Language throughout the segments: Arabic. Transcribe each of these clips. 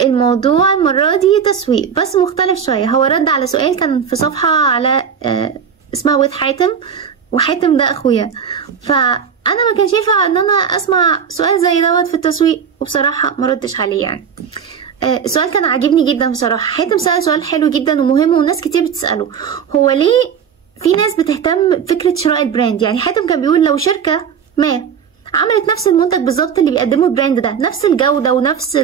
الموضوع المرة دي تسويق بس مختلف شوية. هو رد على سؤال كان في صفحة على اسمها ويت حاتم، وحاتم ده اخويا، فانا ما كان شايفة ان انا اسمع سؤال زي دوت في التسويق، وبصراحة ما ردش عليه. يعني السؤال كان عاجبني جدا بصراحة. حاتم سأل سؤال حلو جدا ومهم وناس كتير بتسأله، هو ليه في ناس بتهتم بفكرة شراء البراند؟ يعني حاتم كان بيقول لو شركة ما عملت نفس المنتج بالظبط اللي بيقدمه البراند ده، نفس الجودة ونفس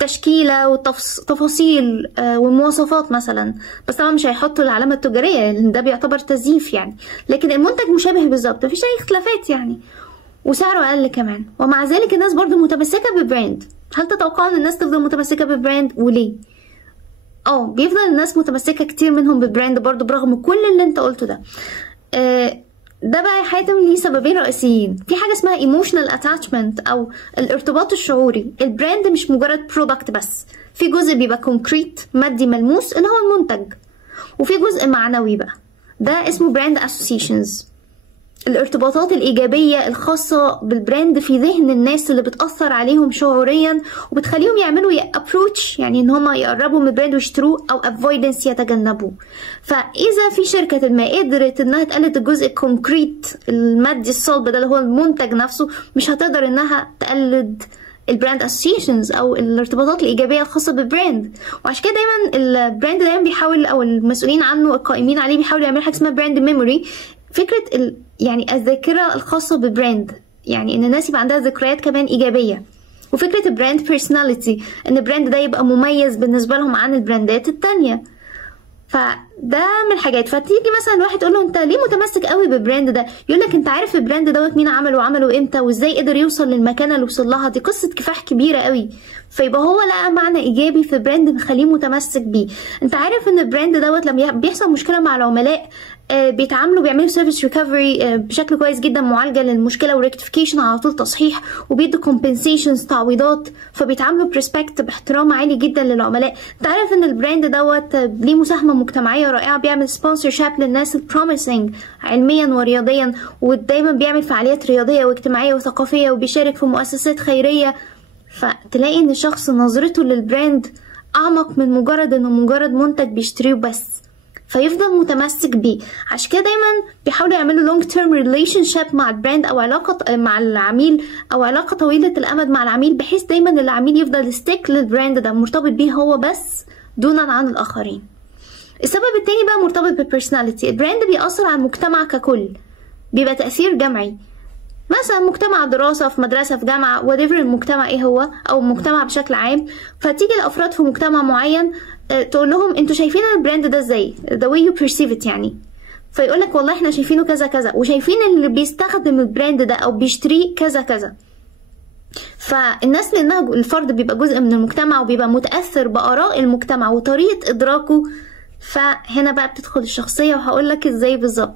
التشكيلة والتفاصيل والمواصفات مثلا، بس طبعا مش هيحطوا العلامة التجارية لان ده بيعتبر تزييف يعني، لكن المنتج مشابه بالظبط مفيش اي اختلافات يعني، وسعره اقل كمان، ومع ذلك الناس برضو متمسكة بالبراند. هل تتوقعوا ان الناس تفضل متمسكة بالبراند وليه؟ بيفضل الناس متمسكة كتير منهم بالبراند برضو برغم كل اللي انت قلته ده. ده بقى يا حاتم ليه سببين رئيسيين. في حاجة اسمها emotional attachment او الارتباط الشعوري. البراند مش مجرد برودكت بس، في جزء بيبقى كونكريت مادي ملموس اللي هو المنتج، وفي جزء معنوي بقى ده اسمه براند associations، الارتباطات الإيجابية الخاصة بالبراند في ذهن الناس اللي بتأثر عليهم شعوريا وبتخليهم يعملوا approach، يعني ان هما يقربوا من البراند ويشتروه، او avoidance يتجنبوه. فإذا في شركة ما قدرت انها تقلد الجزء الكونكريت المادي الصلب ده اللي هو المنتج نفسه، مش هتقدر انها تقلد البراند اسوسيشنز او الارتباطات الايجابيه الخاصه بالبراند. وعشان كده دايما البراند دايما بيحاول، او المسؤولين عنه القائمين عليه بيحاولوا يعملوا حاجه اسمها براند ميموري، فكره يعني الذاكره الخاصه بالبراند، يعني ان الناس يبقى عندها ذكريات كمان ايجابيه. وفكره البراند بيرسوناليتي، ان البراند ده يبقى مميز بالنسبه لهم عن البراندات التانية. فده من الحاجات. فتيجي مثلا واحد تقول له انت ليه متمسك قوي بالبراند ده، يقول لك انت عارف البراند دوت مين عمله وعمله امتى وازاي قدر يوصل للمكانه اللي وصل لها، دي قصه كفاح كبيره قوي. فيبقى هو لقى معنى ايجابي في البراند مخليه متمسك بيه. انت عارف ان البراند دوت لما بيحصل مشكله مع العملاء بيعملوا سيرفيس ريكفري بشكل كويس جدا، معالجه للمشكله وريكتيفيكيشن على طول، تصحيح، وبيدوا كومبنسيشنز تعويضات، فبيتعاملوا بريسبكت باحترام عالي جدا للعملاء. انت عارف ان البراند دوت ليه مساهمه مجتمعيه رائعه، بيعمل سبونسرشيب للناس البروميسنج علميا ورياضيا، ودايما بيعمل فعاليات رياضيه واجتماعيه وثقافيه، وبيشارك في مؤسسات خيريه. فتلاقي ان الشخص نظرته للبراند اعمق من مجرد انه مجرد منتج بيشتريه بس، فيفضل متمسك بيه. عشان كده دايما بيحاولوا يعملوا لونج تيرم ريليشن شيب مع البراند، او علاقه مع العميل، او علاقه طويله الامد مع العميل، بحيث دايما العميل يفضل ستيك للبراند ده، مرتبط بيه هو بس دونا عن الاخرين. السبب التاني بقى مرتبط بالبيرسوناليتي. البراند بيأثر على المجتمع ككل، بيبقى تأثير جمعي، مثلا مجتمع دراسة في مدرسة في جامعة whatever المجتمع ايه هو، او مجتمع بشكل عام. فتيجي الافراد في مجتمع معين تقول لهم انتوا شايفين البراند ده ازاي، the way you perceive it يعني، فيقولك والله احنا شايفينه كذا كذا، وشايفين اللي بيستخدم البراند ده او بيشتريه كذا كذا. فالناس لانها الفرد بيبقى جزء من المجتمع وبيبقى متأثر بآراء المجتمع وطريقة ادراكه. فهنا بقى بتدخل الشخصية، وهقولك ازاي بالظبط.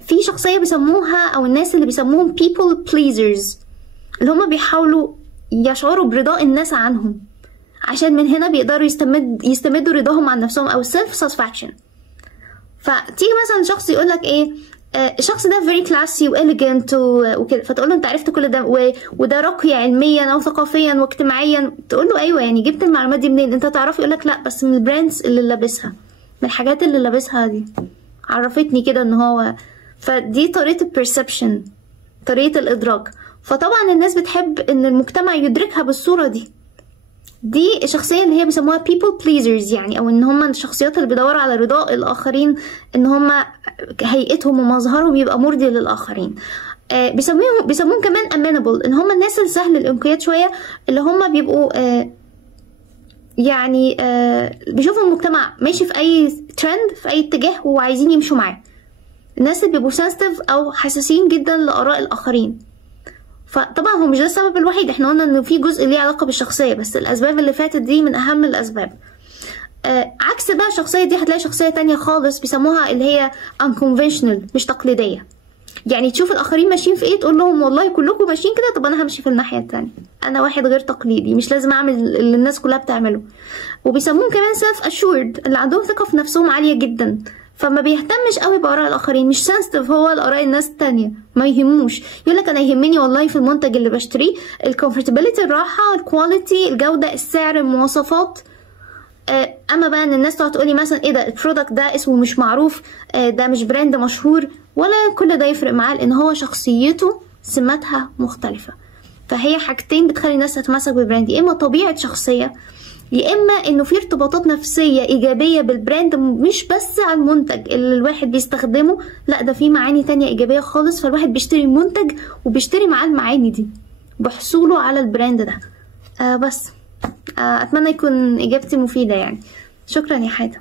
في شخصية بيسموها، او الناس اللي بيسموهم people pleasers، اللي هم بيحاولوا يشعروا برضاء الناس عنهم، عشان من هنا بيقدروا يستمدوا رضاهم عن نفسهم، او self satisfaction. فتيجي مثلا شخص يقولك ايه، الشخص ده very classy و elegant وكده، فتقوله انت عرفت كل ده وده راقي علميا او ثقافيا واجتماعيا، تقوله ايوه يعني جبت المعلومات دي منين؟ انت تعرف؟ يقولك لا بس من البراندز اللي لابسها، من الحاجات اللي لابسها دي عرفتني كده ان هو. فدي طريقة البرسبشن، طريقة الادراك. فطبعا الناس بتحب ان المجتمع يدركها بالصورة دي. دي الشخصية اللي هي بيسموها people pleasers، يعني او ان هم الشخصيات اللي بيدوروا على رضاء الاخرين، ان هم هيئتهم ومظهرهم يبقى مرضي للاخرين. بيسموهم كمان amenable، ان هم الناس السهل الانقياد شوية، اللي هم بيبقوا يعني بيشوفوا المجتمع ماشي في اي ترند في اي اتجاه وعايزين يمشوا معاه. الناس اللي بيبقوا سنسيتيف او حساسين جدا لاراء الاخرين. فطبعا هو مش ده السبب الوحيد، احنا قلنا انه في جزء ليه علاقه بالشخصيه، بس الاسباب اللي فاتت دي من اهم الاسباب. عكس بقى الشخصيه دي هتلاقي شخصيه تانية خالص بيسموها اللي هي unconventional، مش تقليديه. يعني تشوف الاخرين ماشيين في ايه تقول لهم والله كلكم ماشيين كده، طب انا همشي في الناحيه التانية، انا واحد غير تقليدي، مش لازم اعمل اللي الناس كلها بتعمله. وبيسموهم كمان self assured، اللي عندهم ثقه في نفسهم عاليه جدا، فما بيهتمش قوي باراء الاخرين، مش سنسيتيف هو لاراء الناس التانية، ما يهموش. يقول لك انا يهمني والله في المنتج اللي بشتريه الكومفورتابيلتي، الراحه، الكواليتي، الجوده، السعر، المواصفات. اما بقى ان الناس تقعد تقولي مثلا ايه ده البرودكت ده اسمه مش معروف، ده مش براند مشهور، ولا كل ده يفرق معاه، لان هو شخصيته سماتها مختلفه. فهي حاجتين بتخلي الناس تتمسك بالبراند، يا اما طبيعه شخصيه، يا اما انه في ارتباطات نفسيه ايجابيه بالبراند، مش بس على المنتج اللي الواحد بيستخدمه، لا ده في معاني تانية ايجابيه خالص، فالواحد بيشتري المنتج وبيشتري معاه المعاني دي بحصوله على البراند ده. بس اتمنى يكون اجابتي مفيده يعني. شكرا يا حاتم.